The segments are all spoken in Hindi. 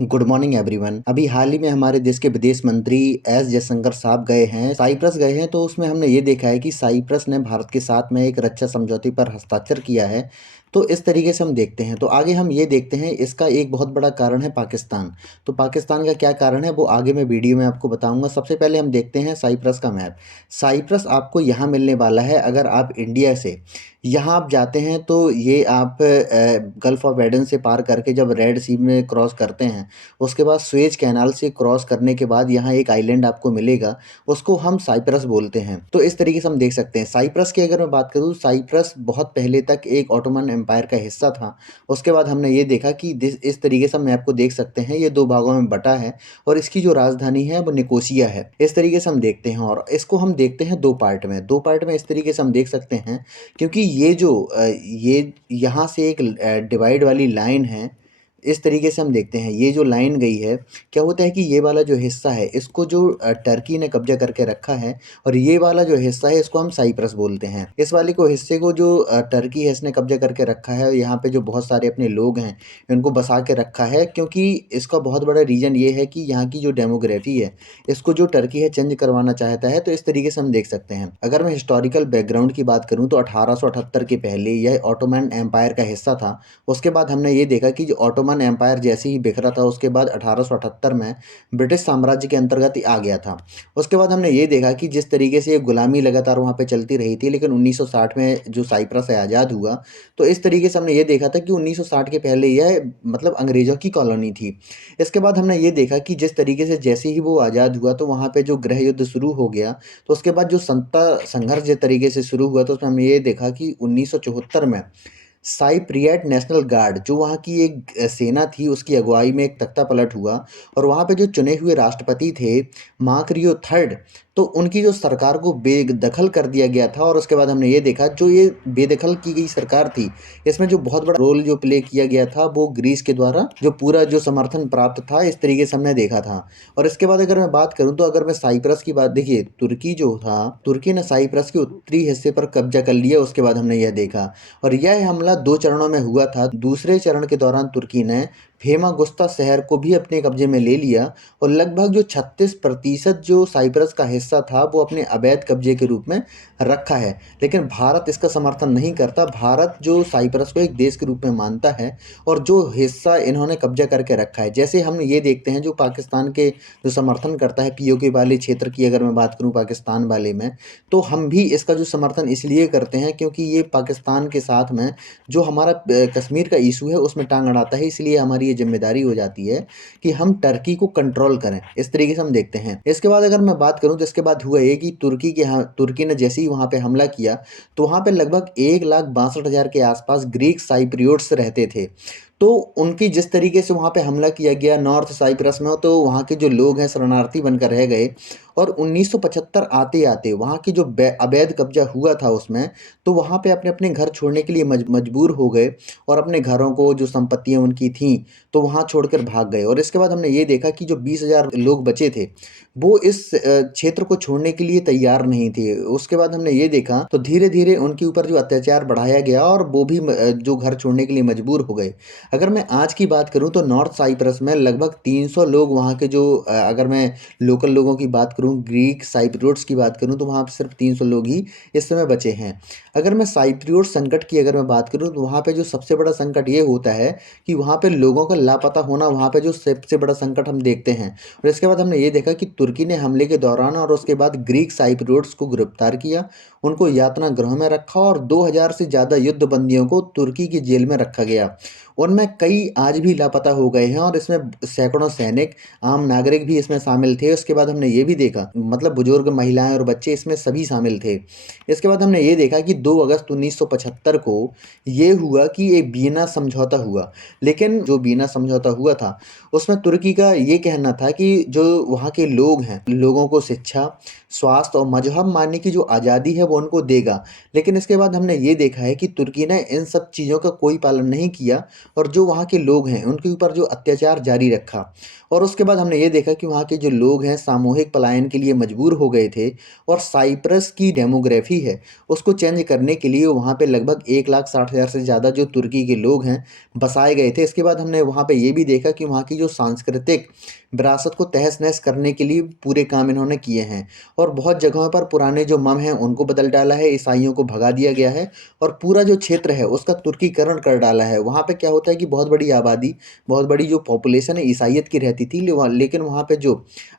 Good morning everyone. अभी हाल ही में हमारे देश के विदेश मंत्री एस जयशंकर साहब गए हैं, साइप्रस गए हैं। तो उसमें हमने ये देखा है कि साइप्रस ने भारत के साथ में एक रक्षा समझौते पर हस्ताक्षर किया है। तो इस तरीके से हम देखते हैं। तो आगे हम ये देखते हैं, इसका एक बहुत बड़ा कारण है पाकिस्तान। तो पाकिस्तान का क्या कारण है वो आगे मैं वीडियो में आपको बताऊंगा। सबसे पहले हम देखते हैं साइप्रस का मैप। साइप्रस आपको यहाँ मिलने वाला है अगर आप इंडिया से यहाँ आप जाते हैं। तो ये आप गल्फ ऑफ एडन से पार करके जब रेड सी में क्रॉस करते हैं, उसके बाद सुएज कैनाल से क्रॉस करने के बाद यहाँ एक आइलैंड आपको मिलेगा, उसको हम साइप्रस बोलते हैं। तो इस तरीके से हम देख सकते हैं। साइप्रस की अगर मैं बात करूँ, साइप्रस बहुत पहले तक एक ऑटोमन एम्पायर का हिस्सा था। उसके बाद हमने ये देखा कि इस तरीके से हम मैप को देख सकते हैं, ये दो भागों में बटा है और इसकी जो राजधानी है वो निकोसिया है। इस तरीके से हम देखते हैं और इसको हम देखते हैं दो पार्ट में इस तरीके से हम देख सकते हैं। क्योंकि ये यहाँ से एक डिवाइड वाली लाइन है। इस तरीके से हम देखते हैं, ये जो लाइन गई है, क्या होता है कि ये वाला जो हिस्सा है इसको जो टर्की ने कब्जा करके रखा है, और ये वाला जो हिस्सा है इसको हम साइप्रस बोलते हैं। इस वाले को हिस्से को जो टर्की है इसने कब्जा करके रखा है, और यहाँ पे जो बहुत सारे अपने लोग हैं इनको बसा के रखा है। क्योंकि इसका बहुत बड़ा रीजन ये है कि यहाँ की जो डेमोग्राफी है इसको जो टर्की है चेंज करवाना चाहता है। तो इस तरीके से हम देख सकते हैं। अगर मैं हिस्टोरिकल बैकग्राउंड की बात करूँ तो 1878 के पहले यह ऑटोमन एम्पायर का हिस्सा था। उसके बाद हमने ये देखा कि जो ऑटोमन एम्पायर जैसे ही बिखरा था, उसके बाद 1878 में ब्रिटिश साम्राज्य के अंतर्गत आ गया था। उसके बाद हमने ये देखा कि जिस तरीके से ये गुलामी लगातार वहाँ पे चलती रही थी, लेकिन 1960 में जो साइप्रस है आज़ाद हुआ। तो इस तरीके से हमने ये देखा था कि 1960 के पहले यह मतलब अंग्रेज़ों की कॉलोनी थी। इसके बाद हमने ये देखा कि जिस तरीके से जैसे ही वो आज़ाद हुआ तो वहाँ पे जो गृह युद्ध शुरू हो गया। तो उसके बाद जो सत्ता संघर्ष जिस तरीके से शुरू हुआ, तो उसमें हमने ये देखा कि 1974 में साइप्रियट नेशनल गार्ड जो वहाँ की एक सेना थी, उसकी अगुवाई में एक तख्ता पलट हुआ। और वहाँ पे जो चुने हुए राष्ट्रपति थे, मार्क थर्ड, तो उनकी जो सरकार को बेदखल कर दिया गया था। और उसके बाद हमने ये देखा जो ये बेदखल की गई सरकार थी, इसमें जो बहुत बड़ा रोल जो प्ले किया गया था वो ग्रीस के द्वारा जो पूरा जो समर्थन प्राप्त था, इस तरीके से हमने देखा था। और इसके बाद अगर मैं बात करूं, तो अगर मैं साइप्रस की बात, देखिए तुर्की जो था, तुर्की ने साइप्रस के उत्तरी हिस्से पर कब्जा कर लिया। उसके बाद हमने यह देखा, और यह हमला दो चरणों में हुआ था। दूसरे चरण के दौरान तुर्की ने फेमागुस्ता शहर को भी अपने कब्जे में ले लिया, और लगभग जो 36% जो साइप्रस का हिस्सा था वो अपने अवैध कब्जे के रूप में रखा है। लेकिन भारत इसका समर्थन नहीं करता। भारत जो साइप्रस को एक देश के रूप में मानता है, और जो हिस्सा इन्होंने कब्जा करके रखा है, जैसे हम ये देखते हैं जो पाकिस्तान के जो समर्थन करता है पीओके वाले क्षेत्र की अगर मैं बात करूं पाकिस्तान वाले में, तो हम भी इसका जो समर्थन इसलिए करते हैं क्योंकि ये पाकिस्तान के साथ में जो हमारा कश्मीर का इशू है उसमें टांग अड़ाता है। इसलिए हमारी ये जिम्मेदारी हो जाती है कि हम टर्की को कंट्रोल करें। इस तरीके से हम देखते हैं। इसके बाद अगर मैं बात करूं, तो इसके बाद हुआ ये कि तुर्की ने जैसे ही वहां पे हमला किया, तो वहां पे लगभग 1,62,000 के आसपास ग्रीक साइप्रियोट्स रहते थे। तो उनकी जिस तरीके से वहां पे हमला किया गया नॉर्थ साइप्रस में, तो वहां के जो लोग हैं शरणार्थी बनकर रह गए। और 1975 आते आते वहाँ की जो अवैध कब्जा हुआ था उसमें, तो वहाँ पे अपने अपने घर छोड़ने के लिए मजबूर हो गए। और अपने घरों को जो संपत्तियाँ उनकी थीं, तो वहाँ छोड़कर भाग गए। और इसके बाद हमने ये देखा कि जो 20,000 लोग बचे थे, वो इस क्षेत्र को छोड़ने के लिए तैयार नहीं थे। उसके बाद हमने ये देखा तो धीरे धीरे उनके ऊपर जो अत्याचार बढ़ाया गया, और वो भी जो घर छोड़ने के लिए मजबूर हो गए। अगर मैं आज की बात करूं, तो नॉर्थ साइप्रस में लगभग 300 लोग वहाँ के जो अगर मैं लोकल लोगों की बात करूं, ग्रीक साइप्रियोट्स की बात करूं, तो वहाँ पे सिर्फ 300 लोग ही इस समय बचे हैं। अगर मैं साइप्रियोट संकट की अगर मैं बात करूं, तो वहाँ पे जो सबसे बड़ा संकट ये होता है कि वहाँ पे लोगों का लापता होना, वहाँ पे जो सबसे बड़ा संकट हम देखते हैं। और इसके बाद हमने ये देखा कि तुर्की ने हमले के दौरान और उसके बाद ग्रीक साइप्रियोट्स को गिरफ्तार किया, उनको यातना गृह में रखा, और 2000 से ज़्यादा युद्ध बंदियों को तुर्की की जेल में रखा गया। उनमें कई आज भी लापता हो गए हैं, और इसमें सैकड़ों सैनिक, आम नागरिक भी इसमें शामिल थे। उसके बाद हमने ये भी देखा, मतलब बुजुर्ग, महिलाएं और बच्चे इसमें सभी शामिल थे। इसके बाद हमने ये देखा कि 2 अगस्त 1975 को ये हुआ कि एक वियना समझौता हुआ। लेकिन जो वियना समझौता हुआ था, उसमें तुर्की का ये कहना था कि जो वहाँ के लोग हैं, लोगों को शिक्षा, स्वास्थ्य और मजहब मानने की जो आज़ादी है वो उनको देगा। लेकिन इसके बाद हमने ये देखा है कि तुर्की ने इन सब चीज़ों का कोई पालन नहीं किया, और जो वहाँ के लोग हैं उनके ऊपर जो अत्याचार जारी रखा। और उसके बाद हमने ये देखा कि वहाँ के जो लोग हैं सामूहिक पलायन के लिए मजबूर हो गए थे और साइप्रस की डेमोग्राफी है उसको चेंज करने के लिए वहाँ पे लगभग 1,60,000 से ज़्यादा जो तुर्की के लोग हैं बसाए गए थे। इसके बाद हमने वहाँ पे ये भी देखा कि वहाँ की जो सांस्कृतिक विरासत को तहस-नहस करने के लिए पूरे काम इन्होंने किए हैं और बहुत जगहों पर पुराने जो मम हैं उनको बदल डाला है, ईसाइयों को भगा दिया गया है और पूरा जो क्षेत्र है उसका तुर्कीकरण कर डाला है। वहाँ पे क्या होता है कि बहुत बड़ी आबादी, बहुत बड़ी जो पॉपुलेशन है ईसाइयत की रहती थी लेकिन वहाँ पे जो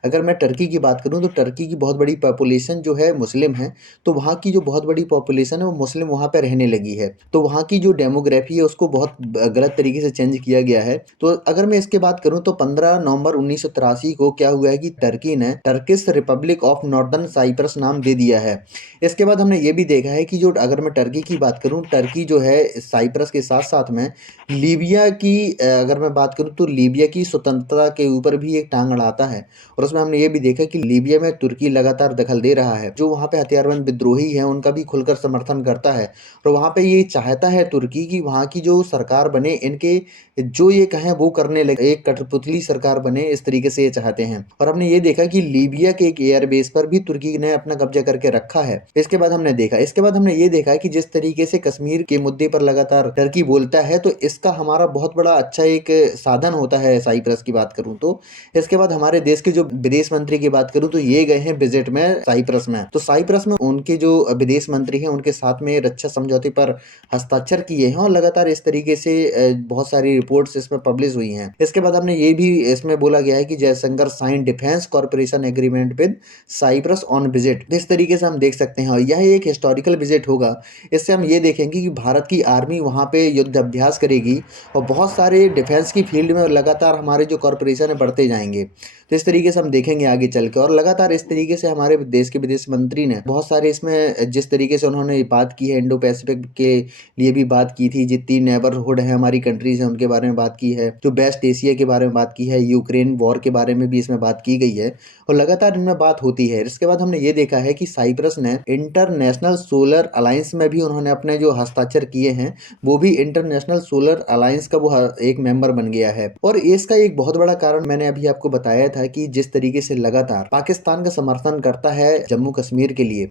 अगर मैं टर्की की बात करूँ तो टर्की की बहुत बड़ी पॉपुलेशन जो है मुस्लिम है, तो वहाँ की जो बहुत बड़ी पॉपुलेशन है वो मुस्लिम वहाँ पे रहने लगी है। तो वहाँ की जो डेमोग्राफी है उसको बहुत गलत तरीके से चेंज किया गया है। तो अगर मैं इसके बात करूँ तो 15 नवंबर 1983 को क्या हुआ है कि टर्की ने Turkish Republic of Northern Cyprus नाम दे दिया है। इसके बाद हमने ये भी देखा है कि जो अगर मैं टर्की की बात करूँ, टर्की जो है साइप्रस के साथ-साथ में लीबिया की अगर मैं बात करूँ तो लीबिया की स्वतंत्रता के ऊपर भी एक टाँग अड़ाता है और उसमें हमने ये भी देखा कि लीबिया में तुर्की लगातार दखल दे रहा है। जो वहाँ पे हथियारबंद विद्रोही हैं उनका भी खुलकर समर्थन करता है और वहाँ पे ये चाहता है तुर्की कि वहाँ की जो सरकार बने इनके जो ये कहें वो करने लगे, एक कठपुतली सरकार बने, इस तरीके से ये चाहते हैं। और हमने ये देखा कि लीबिया के एक एयरबेस पर भी तुर्की ने अपना कब्जा करके रखा है। इसके बाद हमने ये देखा है कि जिस तरीके से कश्मीर के मुद्दे पर लगातार टर्की बोलता है तो इसका हमारा बहुत बड़ा अच्छा एक साधन होता है साइप्रस की बात करूँ तो। इसके बाद हमारे देश के जो विदेश मंत्री की बात करूँ तो ये गए हैं विजिट में साइप्रस में। तो साइप्रस में उनके जो विदेश मंत्री हैं उनके साथ में रक्षा समझौते पर हस्ताक्षर किए हैं और लगातार इस तरीके से बहुत सारी रिपोर्ट्स इसमें पब्लिश हुई हैं। इसके बाद हमने ये भी इसमें बोला गया है कि Jaishankar sign defence corporation agreement with Cyprus on visit. इस तरीके से हम देख सकते हैं और यह एक हिस्टोरिकल विजिट होगा। इससे हम ये देखेंगे कि भारत की आर्मी वहाँ पे युद्ध अभ्यास करेगी और बहुत सारे डिफेंस की फील्ड में लगातार हमारे जो कॉर्पोरेशन है बढ़ते जाएंगे। तो इस तरीके से हम देखेंगे आगे चल के और लगातार इस तरीके से हमारे देश के विदेश मंत्री ने बहुत सारे इसमें जिस तरीके से उन्होंने बात की है इंडो पैसिफिक के लिए भी बात की थी, जितनी नेबरहुड है हमारी कंट्रीज है उनके बारे में बात की है, जो बेस्ट एशिया के बारे में बात की है, यूक्रेन वॉर के बारे में भी इसमें बात की गई है और लगातार इनमें बात होती है। इसके बाद हमने ये देखा है कि साइप्रस ने इंटरनेशनल सोलर अलायंस में भी उन्होंने अपने जो हस्ताक्षर किए हैं वो भी इंटरनेशनल सोलर अलायंस का वो एक मेंबर बन गया है। और इसका एक बहुत बड़ा कारण मैंने अभी आपको बताया था कि जिस तरीके से लगातार पाकिस्तान का समर्थन करता है जम्मू कश्मीर के लिए,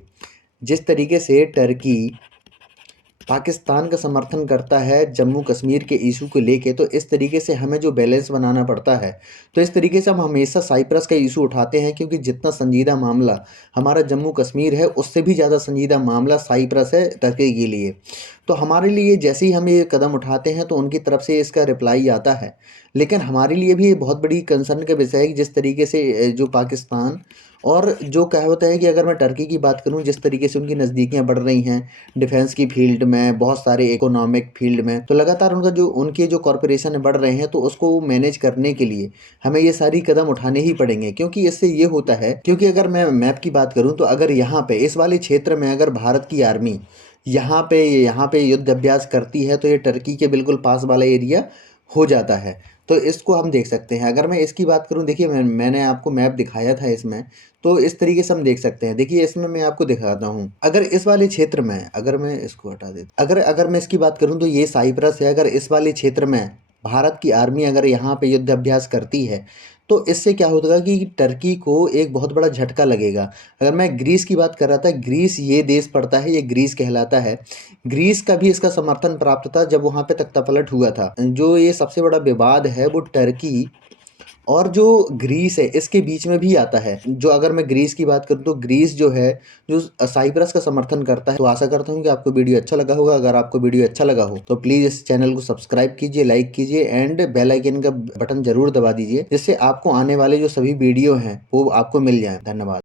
जिस तरीके से टर्की पाकिस्तान का समर्थन करता है जम्मू कश्मीर के इशू को लेके, तो इस तरीके से हमें जो बैलेंस बनाना पड़ता है। तो इस तरीके से हम हमेशा साइप्रस का इशू उठाते हैं क्योंकि जितना संजीदा मामला हमारा जम्मू कश्मीर है उससे भी ज़्यादा संजीदा मामला साइप्रस है टर्की के लिए। तो हमारे लिए जैसे ही हम ये कदम उठाते हैं तो उनकी तरफ से इसका रिप्लाई आता है। लेकिन हमारे लिए भी ये बहुत बड़ी कंसर्न का विषय है कि जिस तरीके से जो पाकिस्तान और जो क्या होता है कि अगर मैं टर्की की बात करूं जिस तरीके से उनकी नज़दीकियां बढ़ रही हैं डिफेंस की फील्ड में, बहुत सारे इकोनॉमिक फील्ड में, तो लगातार उनके जो कॉरपोरेशन बढ़ रहे हैं तो उसको मैनेज करने के लिए हमें ये सारी कदम उठाने ही पड़ेंगे। क्योंकि इससे ये होता है, क्योंकि अगर मैं मैप की बात करूं तो अगर यहाँ पे इस वाले क्षेत्र में अगर भारत की आर्मी यहाँ पे युद्ध अभ्यास करती है तो ये टर्की के बिल्कुल पास वाला एरिया हो जाता है। तो इसको हम देख सकते हैं। अगर मैं इसकी बात करूं, देखिए मैंने आपको मैप दिखाया था इसमें, तो इस तरीके से हम देख सकते हैं। देखिए इसमें मैं आपको दिखाता हूँ, अगर इस वाले क्षेत्र में अगर मैं इसको हटा देता, अगर मैं इसकी बात करूँ तो ये साइप्रस है। अगर इस वाले क्षेत्र में भारत की आर्मी अगर यहाँ पे युद्ध अभ्यास करती है तो इससे क्या होगा कि टर्की को एक बहुत बड़ा झटका लगेगा। अगर मैं ग्रीस की बात कर रहा था, ग्रीस ये देश पड़ता है, ये ग्रीस कहलाता है। ग्रीस का भी इसका समर्थन प्राप्त था जब वहाँ पे तख्तापलट हुआ था। जो ये सबसे बड़ा विवाद है वो टर्की और जो ग्रीस है इसके बीच में भी आता है। जो अगर मैं ग्रीस की बात करूँ तो ग्रीस जो है जो साइप्रस का समर्थन करता है। तो आशा करता हूँ कि आपको वीडियो अच्छा लगा होगा। अगर आपको वीडियो अच्छा लगा हो तो प्लीज़ इस चैनल को सब्सक्राइब कीजिए, लाइक कीजिए एंड बेल आइकन का बटन जरूर दबा दीजिए, जिससे आपको आने वाले जो सभी वीडियो हैं वो आपको मिल जाए। धन्यवाद।